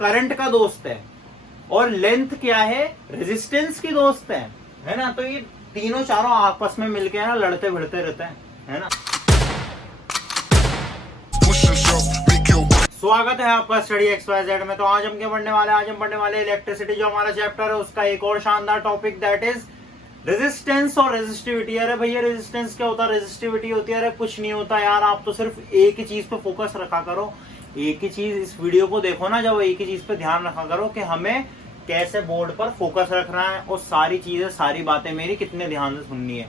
Current का दोस्त है और लेंथ क्या है, रेजिस्टेंस की दोस्त है ना। तो ये तीनों चारों आपस में मिलके ना लड़ते भिड़ते रहते हैं, है ना। स्वागत है आपका स्टडी XYZ में। तो आज हम क्या पढ़ने वाले, आज हम पढ़ने वाले इलेक्ट्रिसिटी, जो हमारा चैप्टर है उसका एक और शानदार टॉपिक, दैट इज रेजिस्टेंस और रेजिस्टिविटी। अरे भैया रेजिस्टेंस क्या होता है, रेजिस्टिविटी होती है, अरे कुछ नहीं होता यार। आप तो सिर्फ एक ही चीज पे फोकस रखा करो, एक ही चीज, इस वीडियो को देखो ना, जब एक ही चीज पे ध्यान रखा करो कि हमें कैसे बोर्ड पर फोकस रखना है और सारी चीजें, सारी बातें मेरी कितने ध्यान से सुननी है।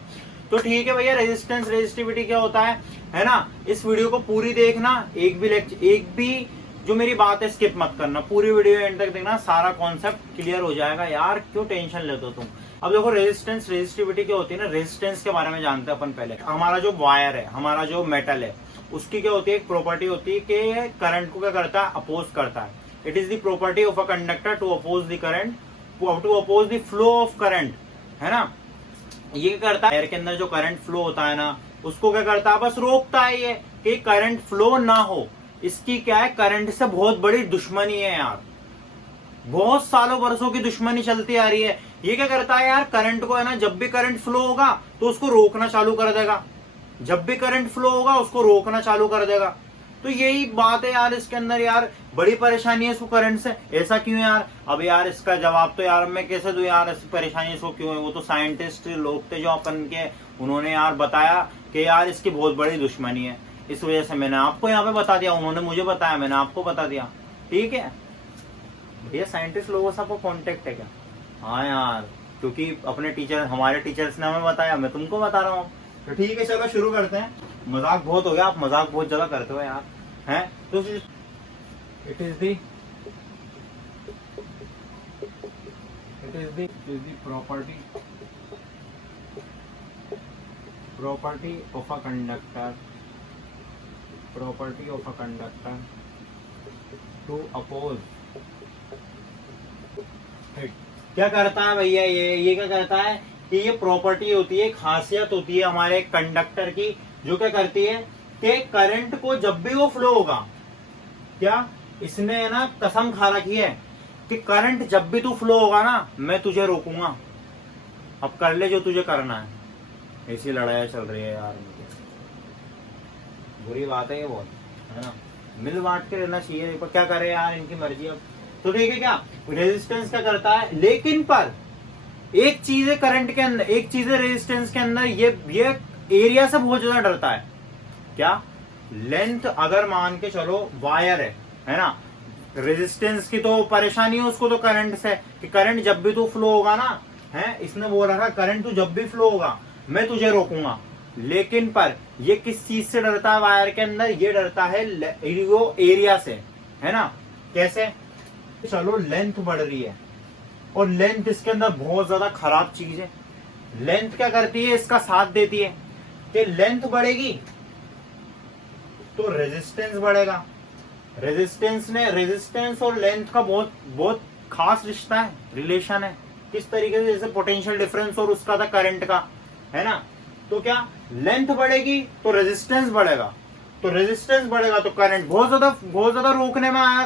तो ठीक है भैया, रेजिस्टेंस रेजिस्टिविटी क्या होता है ना। इस वीडियो को पूरी देखना, एक भी जो मेरी बात है स्किप मत करना, पूरी वीडियो एंड तक देखना, सारा कॉन्सेप्ट क्लियर हो जाएगा। यार क्यों टेंशन लेते हो तुम। अब देखो रेजिस्टेंस रेजिस्टिविटी क्या होती है ना। रेजिस्टेंस के बारे में जानते हैं अपन पहले। हमारा जो वायर है, हमारा जो मेटल है, उसकी क्या होती है, एक प्रॉपर्टी होती है कि करंट को क्या करता है, अपोज करता है। It is the property of a conductor to oppose the current, to oppose the flow of current, है ना। ये क्या करता है, एयर के अंदर जो करंट फ्लो होता है ना, उसको क्या करता है, बस रोकता है ये कि करंट फ्लो ना हो। इसकी क्या है, करंट से बहुत बड़ी दुश्मनी है यार, बहुत सालों वर्षों की दुश्मनी चलती आ रही है। ये क्या करता है यार, करंट को है ना, जब भी करंट फ्लो होगा तो उसको रोकना चालू कर देगा, जब भी करंट फ्लो होगा उसको रोकना चालू कर देगा। तो यही बात है यार, इसके अंदर यार बड़ी परेशानी है इसको करंट से। ऐसा क्यों है यार। अब यार इसका जवाब तो यार मैं कैसे दूं यार, इस परेशानी इसको क्यों है। वो तो साइंटिस्ट लोग थे जो अपन के, उन्होंने यार बताया कि यार इसकी बहुत बड़ी दुश्मनी है, इस वजह से मैंने आपको यहाँ पे बता दिया। उन्होंने मुझे बताया, मैंने आपको बता दिया, ठीक है भैया। साइंटिस्ट लोगों से आपको कॉन्टेक्ट है क्या। हाँ यार, क्योंकि अपने टीचर, हमारे टीचर्स ने हमें बताया, मैं तुमको बता रहा हूँ। तो ठीक है चलो शुरू करते हैं। मजाक बहुत हो गया, आप मजाक बहुत ज्यादा करते हो यार, हैं। तो it is the property of a conductor to oppose it। क्या करता है भैया, ये क्या करता है कि ये प्रॉपर्टी होती है, खासियत होती है हमारे कंडक्टर की, जो क्या करती है कि करंट को जब भी वो फ्लो होगा, क्या इसने ना कसम खा रखी है कि करंट जब भी तू फ्लो होगा ना, मैं तुझे रोकूंगा, अब कर ले जो तुझे करना है। ऐसी लड़ाई चल रही है यार, मुझे बुरी बात है ये बहुत, है ना। मिल बांट के रहना चाहिए, पर क्या करे यार, इनकी मर्जी। अब तो ठीक है, क्या रेजिस्टेंस क्या करता है, लेकिन पर एक चीज है करंट के अंदर, एक चीज है रेजिस्टेंस के अंदर, ये एरिया से बहुत ज्यादा डरता है। क्या, लेंथ अगर मान के चलो वायर है ना, रेजिस्टेंस की तो परेशानी है उसको तो करंट से, कि करंट जब भी तू फ्लो होगा ना, है, इसने बोल रखा करंट तू जब भी फ्लो होगा मैं तुझे रोकूंगा। लेकिन पर ये किस चीज से डरता है वायर के अंदर, ये डरता है वो एरिया से, है ना। कैसे, चलो लेंथ बढ़ रही है, और लेंथ इसके अंदर बहुत ज्यादा खराब चीज है। लेंथ क्या करती है, इसका साथ देती है कि लेंथ बढ़ेगी तो रेजिस्टेंस बढ़ेगा। रेजिस्टेंस और लेंथ का बहुत बहुत खास रिश्ता है, रिलेशन है। किस तरीके से, जैसे पोटेंशियल डिफरेंस और उसका था करंट का, है ना। तो क्या, लेंथ बढ़ेगी तो रेजिस्टेंस बढ़ेगा, तो रेजिस्टेंस बढ़ेगा तो करंट बहुत ज्यादा रोकने में आएगा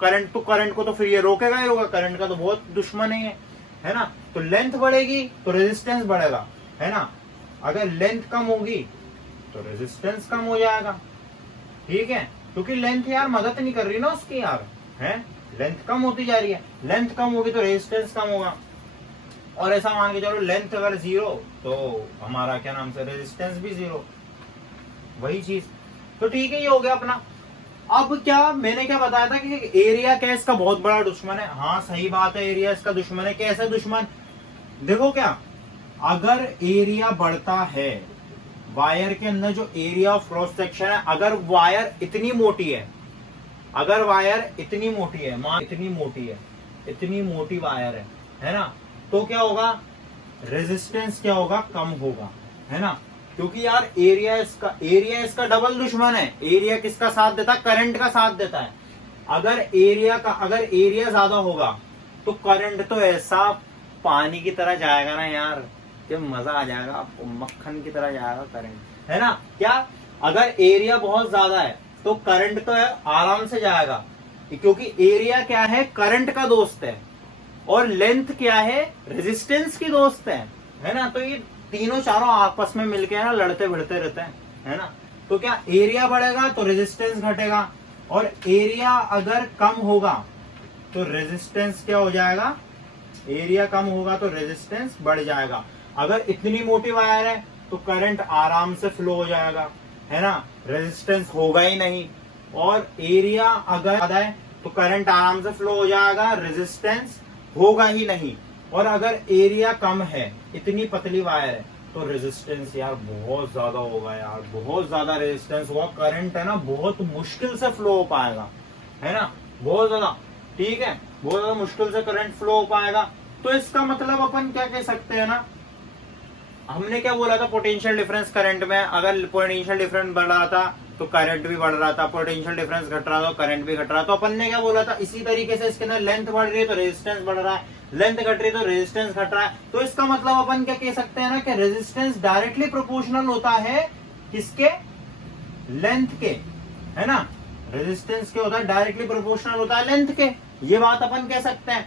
करंट को तो फिर ये रोकेगा ही रोकेगा, करंट का तो बहुत दुश्मन है ना। तो लेंथ बढ़ेगी तो रेजिस्टेंस बढ़ेगा, है ना। अगर लेंथ कम होगी तो रेजिस्टेंस कम हो जाएगा, ठीक है। क्योंकि लेंथ यार मदद नहीं कर रही ना उसकी यार, है, लेंथ कम होती जा रही है। लेंथ कम होगी तो रेजिस्टेंस कम होगा, और ऐसा मान के चलो लेंथ अगर 0 तो हमारा क्या नाम से, रेजिस्टेंस भी 0, वही चीज। तो ठीक है, ये हो गया अपना। अब क्या, मैंने क्या बताया था कि एरिया क्या इसका बहुत बड़ा दुश्मन है। हाँ सही बात है, एरिया इसका दुश्मन है। कैसे दुश्मन, देखो क्या, अगर एरिया बढ़ता है, वायर के अंदर जो एरिया ऑफ क्रॉस सेक्शन है, अगर वायर इतनी मोटी है, मान इतनी मोटी वायर है ना, तो क्या होगा, रेजिस्टेंस क्या होगा, कम होगा, है ना। क्योंकि यार एरिया इसका डबल दुश्मन है। एरिया किसका साथ देता है, करंट का साथ देता है। अगर एरिया ज्यादा होगा तो करंट तो ऐसा पानी की तरह जाएगा ना यार, जब मजा आ जाएगा आपको, मक्खन की तरह जाएगा करंट, है ना। क्या, अगर एरिया बहुत ज्यादा है तो करंट तो आराम से जाएगा, क्योंकि एरिया क्या है, करंट का दोस्त है, और लेंथ क्या है, रेजिस्टेंस की दोस्त है ना। तो ये तीनों चारों आपस में मिलके ना लड़ते भिड़ते रहते हैं, है ना। तो क्या एरिया बढ़ेगा तो रेजिस्टेंस घटेगा, और एरिया अगर कम होगा तो रेजिस्टेंस क्या हो जाएगा, एरिया कम होगा तो रेजिस्टेंस बढ़ जाएगा। अगर इतनी मोटी वायर है तो करंट आराम से फ्लो हो जाएगा, है ना, रेजिस्टेंस होगा ही नहीं। और एरिया अगर ज्यादा है तो करंट आराम से फ्लो हो जाएगा, रेजिस्टेंस होगा ही नहीं। और अगर एरिया कम है, इतनी पतली वायर है, तो रेजिस्टेंस यार बहुत ज्यादा होगा यार, बहुत ज्यादा रेजिस्टेंस होगा, करंट है ना बहुत मुश्किल से फ्लो हो पाएगा, है ना, बहुत ज्यादा, ठीक है, बहुत ज्यादा मुश्किल से करंट फ्लो हो पाएगा। तो इसका मतलब अपन क्या कह सकते हैं ना, हमने क्या बोला था, पोटेंशियल डिफरेंस करंट में, अगर पोटेंशियल डिफरेंस बढ़ रहा था तो करंट भी बढ़ रहा था, पोटेंशियल डिफरेंस घट रहा था तो करंट भी घट रहा था। तो अपन ने क्या बोला था, इसी तरीके से इसके अंदर लेंथ बढ़ रही है तो रेजिस्टेंस बढ़ रहा है, लेंथ घट रही है तो रेजिस्टेंस घट रहा है। तो इसका मतलब अपन क्या कह सकते हैं ना कि रेजिस्टेंस डायरेक्टली प्रोपोर्शनल होता है किसके, लेंथ के, है ना, रेजिस्टेंस क्या होता है, डायरेक्टली प्रोपोर्शनल होता है लेंथ के, ये बात अपन कह सकते हैं।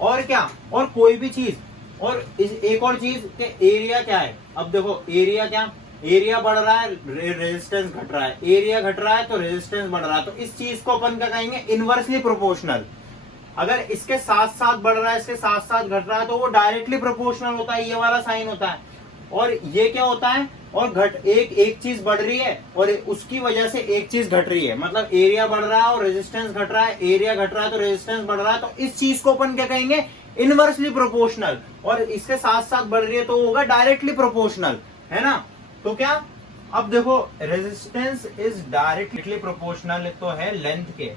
और क्या, और कोई भी चीज, और एक और चीज के एरिया क्या है, अब देखो एरिया क्या, एरिया बढ़ रहा है रेजिस्टेंस घट रहा है, एरिया घट रहा है तो रेजिस्टेंस बढ़ रहा है। तो इस चीज को अपन क्या कहेंगे, इनवर्सली प्रोपोर्शनल। अगर इसके साथ साथ बढ़ रहा है, इसके साथ साथ घट रहा है, तो वो डायरेक्टली प्रोपोर्शनल होता है, ये वाला साइन होता है। और ये क्या होता है, और एक चीज बढ़ रही है और उसकी वजह से एक चीज घट रही है, मतलब एरिया बढ़ रहा है और रेजिस्टेंस घट रहा है, एरिया घट रहा है तो रेजिस्टेंस बढ़ रहा है। तो इस चीज को अपन क्या कहेंगे, इनवर्सली प्रोपोर्शनल। और इसके साथ साथ बढ़ रही है तो होगा डायरेक्टली प्रोपोर्शनल, है ना। तो क्या, अब देखो रेजिस्टेंस इज डायरेक्टली प्रोपोर्शनल तो है लेंथ के,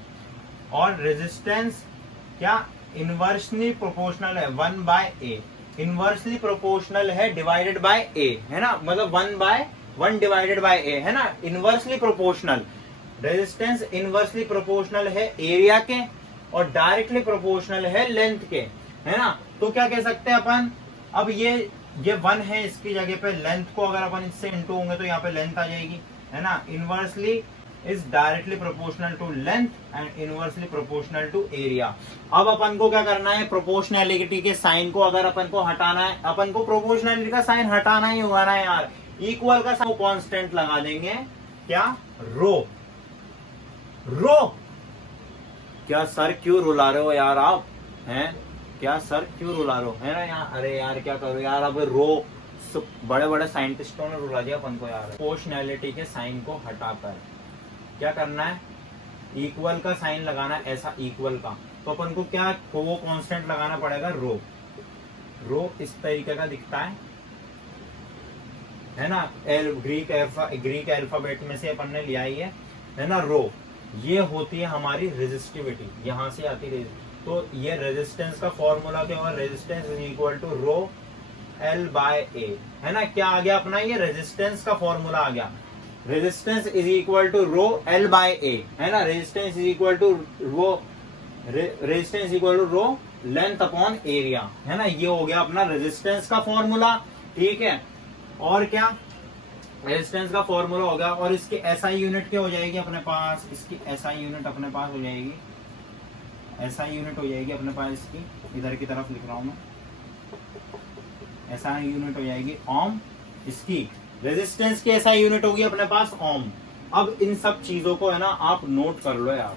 और रेजिस्टेंस क्या इनवर्सली प्रोपोर्शनल है 1/a, इनवर्सली प्रोपोर्शनल है डिवाइडेड बाय a, है ना, मतलब 1/1 डिवाइडेड बाय a, है ना, inversely proportional. Resistance inversely proportional है एरिया के और डायरेक्टली प्रोपोर्शनल है लेंथ के, है ना। तो क्या कह सकते हैं अपन, अब ये 1 है, इसकी जगह पे लेंथ को अगर अपन इससे इंटू होंगे तो यहाँ पे लेंथ आ जाएगी, है ना। Inversely is directly proportional to length and inversely proportional to area. अब अपन को क्या करना है, प्रोपोर्शनैलिटी के साइन को अगर अपन को हटाना है, अपन को प्रोपोर्शनैलिटी का साइन हटाना ही होगा ना यार, इक्वल का साइन कांस्टेंट लगा देंगे, क्या, रो। रो क्या सर क्यों रुला रहे हो यार आप, हैं, क्या सर क्यों रुला रहे हो, है ना यार, अरे यार क्या करो यार, अब रो बड़े बड़े साइंटिस्टों ने रुला दिया अपन को यार। प्रोपोर्शनैलिटी के साइन को हटाकर क्या करना है, इक्वल का साइन लगाना है, ऐसा इक्वल का, तो अपन को क्या, वो कांस्टेंट लगाना पड़ेगा रो। रो इस तरीके का दिखता है ना, ग्रीक अल्फाबेट में से अपन ने लिया ही है ना, रो। ये होती है हमारी रेजिस्टिविटी, यहां से आती है। तो ये रेजिस्टेंस का फॉर्मूला क्या होगा, resistance is equal to rho L/A, है ना। क्या आ गया अपना, ये रेजिस्टेंस का फॉर्मूला आ गया, resistance is equal to rho L/A, है ना, resistance is equal to rho length upon area, है ना। ये हो गया अपना रेजिस्टेंस का फॉर्मूला, ठीक है। और क्या, रेजिस्टेंस का फॉर्मूला हो गया, और इसकी SI यूनिट क्या हो जाएगी अपने पास, इसकी SI यूनिट अपने पास हो जाएगी, SI यूनिट हो जाएगी अपने पास इसकी, इधर की तरफ लिख रहा हूं मैं, SI यूनिट हो जाएगी ओम, इसकी रेजिस्टेंस की SI यूनिट होगी अपने पास ओम। अब इन सब चीजों को है ना आप नोट कर लो यार,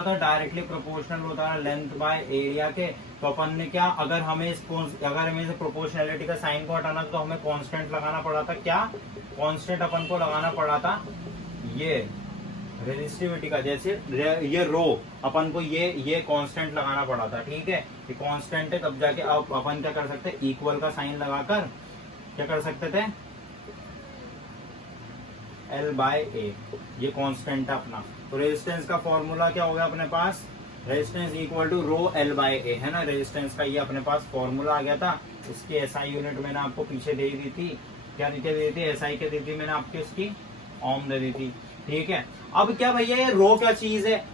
डायरेक्टली प्रोपोर्शनल होता है लेंथ बाय एरिया के। तो अपन ने क्या, अगर हमें प्रोपोर्शनैलिटी का साइन को हटाना तो हमें कांस्टेंट लगाना पड़ा था, क्या कांस्टेंट अपन को लगाना पड़ा था, ये रेजिस्टिविटी का, जैसे ये रो अपन को ये कांस्टेंट लगाना पड़ा था, ठीक है, ये कांस्टेंट है। तब जाके अब अपन क्या कर सकते हैं, इक्वल का साइन लगाकर क्या कर सकते थे, L/A, ये कांस्टेंट है अपना। तो रेजिस्टेंस का फॉर्मूला क्या हो गया अपने पास, resistance equal to rho L/A, है ना, रेजिस्टेंस का ये अपने पास फॉर्मूला आ गया था। इसकी SI यूनिट मैंने आपको पीछे दे दी थी, क्या दी थी, SI के दी थी मैंने आपको, इसकी ओम दे दी थी, ठीक है। अब क्या भैया, ये रो क्या चीज है,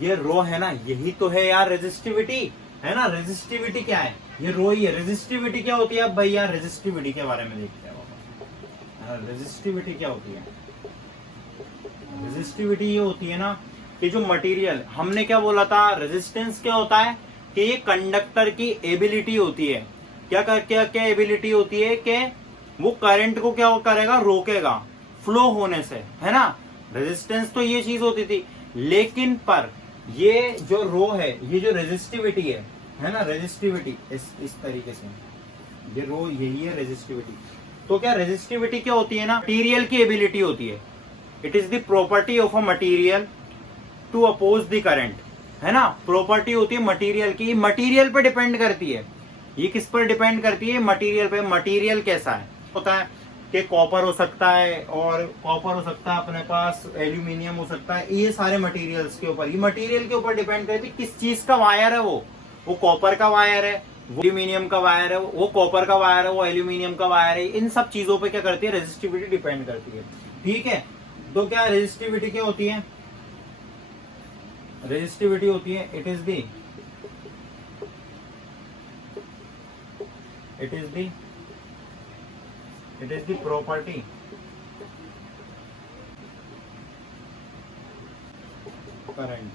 ये रो है ना, यही तो है यार रेजिस्टिविटी, है ना। रेजिस्टिविटी क्या है, ये रो ही है। रेजिस्टिविटी क्या होती है, अब भैया रेजिस्टिविटी के बारे में देखते हैं। रेजिस्टिविटी क्या होती है, रेजिस्टिविटी ये होती है ना कि जो मटेरियल, हमने क्या बोला था, रेजिस्टेंस क्या होता है कि ये कंडक्टर की एबिलिटी होती है, क्या क्या क्या एबिलिटी होती है कि वो करंट को क्या करेगा, रोकेगा फ्लो होने से, है ना। रेजिस्टेंस तो ये चीज होती थी, लेकिन पर ये जो रो है, ये जो रेजिस्टिविटी है ना, रेजिस्टिविटी इस तरीके से, ये रो यही है रेजिस्टिविटी। तो क्या रेजिस्टिविटी क्या होती है ना, मटीरियल की एबिलिटी होती है। It is the property of a material to oppose the current, है ना। प्रॉपर्टी होती है मटेरियल की, मटेरियल पे डिपेंड करती है। ये किस पर डिपेंड करती है, मटेरियल पे। मटेरियल कैसा है, होता है कि कॉपर हो सकता है, और कॉपर हो सकता है अपने पास, एल्यूमिनियम हो सकता है, ये सारे मटेरियल्स के ऊपर, ये मटेरियल के ऊपर डिपेंड करती है किस चीज का वायर है, वो कॉपर का वायर है, वो एल्यूमिनियम का वायर है, वो कॉपर का वायर है, वो एल्यूमिनियम का वायर है। इन सब चीजों पे क्या करती है, रेजिस्टिविटी डिपेंड करती है। ठीक है, तो क्या रेजिस्टिविटी क्या होती है, रेजिस्टिविटी होती है, it is the property current.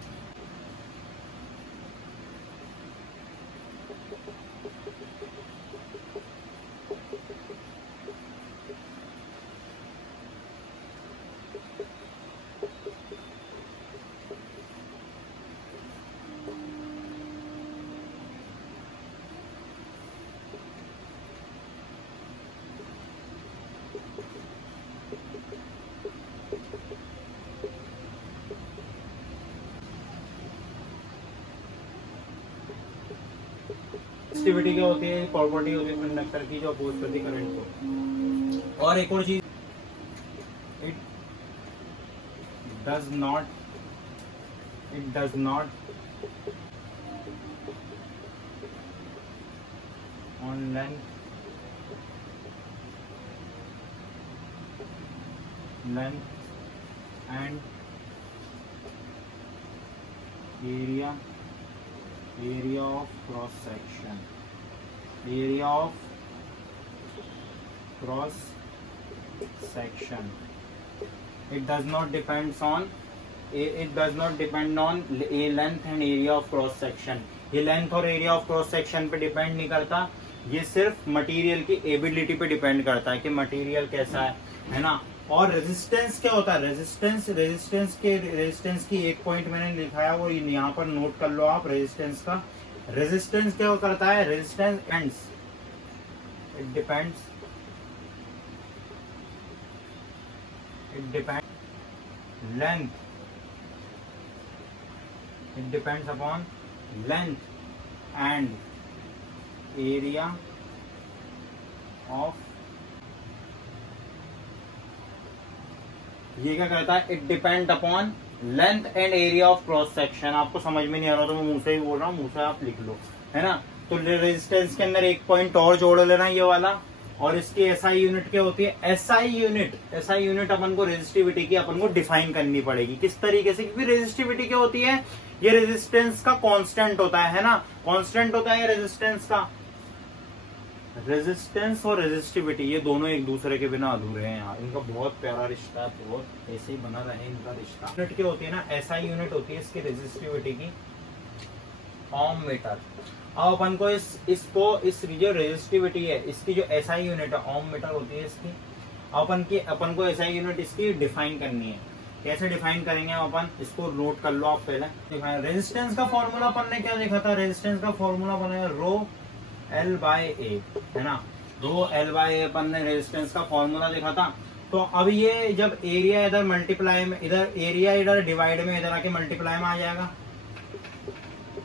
Resistivity क्या होती है, प्रॉपर्टी होती है कंडक्टर की जो अपोज करती है करंट को। और एक और चीज, it does not on length and area of cross section, it does not depend on a length and area of cross section। ये लेंथ और एरिया ऑफ क्रॉस सेक्शन पे डिपेंड नहीं करता, ये सिर्फ मटेरियल की एबिलिटी पे डिपेंड करता है कि मटेरियल कैसा है ना। और रेजिस्टेंस क्या होता है, रेजिस्टेंस की एक पॉइंट मैंने लिखा है, वो यहाँ पर नोट कर लो आप। रेजिस्टेंस का, रेजिस्टेंस क्या करता है, resistance ends, it depends length, it depends upon length and area of, ये क्या करता है, it depend upon length and area of cross section. आपको समझ में नहीं आ रहा तो मैं मुंह से ही बोल रहा हूँ, मुंह से आप लिख लो, है ना। तो रेजिस्टेंस के अंदर एक पॉइंट और जोड़ लेना, ये वाला। और इसकी एसआई यूनिट क्या होती है, एसआई यूनिट अपन को रेजिस्टिविटी की अपन को डिफाइन करनी पड़ेगी। किस तरीके से, क्योंकि रेजिस्टिविटी क्या होती है, ये रेजिस्टेंस का कांस्टेंट होता है ना, कांस्टेंट होता है रेजिस्टेंस का। रेजिस्टेंस और रेजिस्टिविटी ये दोनों एक दूसरे के बिना अधूरे हैं यार, इनका बहुत प्यारा रिश्ता है, बहुत ऐसे ही बना रहे इनका रिश्ता। यूनिट क्या होती है ना, एसआई यूनिट होती है इसकी रेजिस्टिविटी की, ओम मीटर। अब अपन को इस जो रेजिस्टिविटी है इसकी जो एसआई यूनिट है ओम मीटर होती है इसकी। अपन को एसआई यूनिट इसकी डिफाइन करनी है। कैसे डिफाइन करेंगे अपन, इसको नोट कर लो आप पहले। रेजिस्टेंस का फॉर्मूला अपन ने क्या लिखा था, रेजिस्टेंस का फॉर्मूला बनेगा रो एल बाय ए, है ना। रो एल बाय ए अपन ने रेजिस्टेंस का फॉर्मूला लिखा था। तो अब ये जब एरिया इधर मल्टीप्लाई में, इधर एरिया इधर डिवाइड में, इधर आके मल्टीप्लाई में आ जाएगा,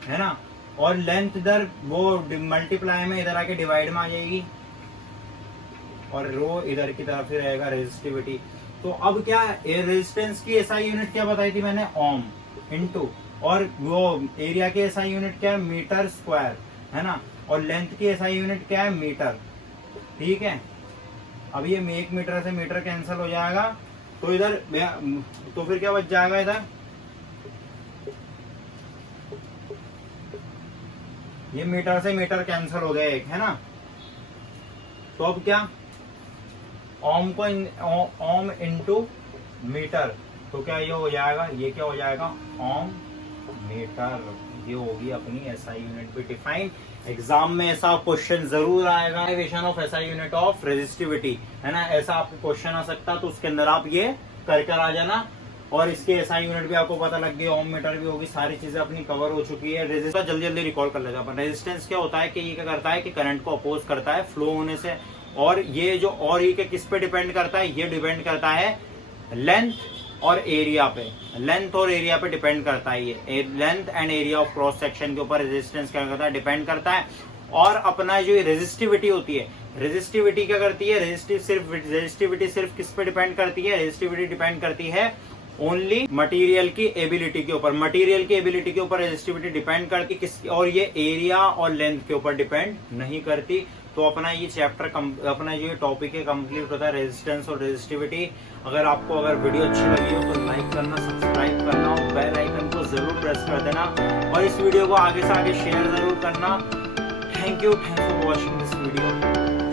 है ना। और लेंथ इधर वो मल्टीप्लाई में इधर आके डिवाइड में आ जाएगी, और रो इधर की तरफ ही रहेगा रेजिस्टिविटी। तो अब क्या, रेजिस्टेंस की एसआई यूनिट क्या बताई थी मैंने, ओम इनटू, और वो एरिया की एसआई यूनिट क्या है, मीटर स्क्वायर, है ना। और लेंथ की एसआई यूनिट क्या है, मीटर। ठीक है, अब ये 1 मीटर से मीटर कैंसिल हो जाएगा, तो इधर तो फिर क्या बच जाएगा, इधर ये मीटर से मीटर कैंसिल हो गया एक, है ना। तो अब क्या, ओम इनटू मीटर, तो क्या ये हो जाएगा, ये क्या हो जाएगा, ओम मीटर। ये होगी अपनी एसआई यूनिट भी डिफाइन। एग्जाम में ऐसा क्वेश्चन जरूर आएगा, derivation of SI unit of resistivity, है ना, ऐसा आपको क्वेश्चन आ सकता है, तो उसके अंदर आप ये कर आ जाना। और इसके एसआई यूनिट भी आपको पता लग गई, ओम मीटर भी होगी, सारी चीजें अपनी कवर हो चुकी है। रेजिस्टेंस जल्दी जल्दी रिकॉल कर लेगा अपन। रेजिस्टेंस क्या होता है कि ये क्या करता है कि करंट को अपोज करता है फ्लो होने से, और ये जो और ये किस पे डिपेंड करता है, ये डिपेंड करता है लेंथ और एरिया पे। लेंथ और एरिया पे डिपेंड करता है ये, length and area of cross section के ऊपर रेजिस्टेंस क्या करता है, डिपेंड करता है। और अपना जो रेजिस्टिविटी होती है, रेजिस्टिविटी क्या करती है, रेजिस्टिविटी सिर्फ किस पे डिपेंड करती है, रेजिस्टिविटी डिपेंड करती है ओनली मटेरियल की एबिलिटी के ऊपर। मटेरियल की एबिलिटी के ऊपर रेजिस्टिविटी डिपेंड करती किस, और ये एरिया और लेंथ के ऊपर डिपेंड नहीं करती। तो अपना ये चैप्टर अपना जो टॉपिक है कंप्लीट होता है, रेजिस्टेंस और रेजिस्टिविटी। अगर वीडियो अच्छी लगी हो तो लाइक करना, सब्सक्राइब करना और बेल आइकन को जरूर प्रेस कर देना, और इस वीडियो को आगे से आगे शेयर जरूर करना। Thank you for watching this video.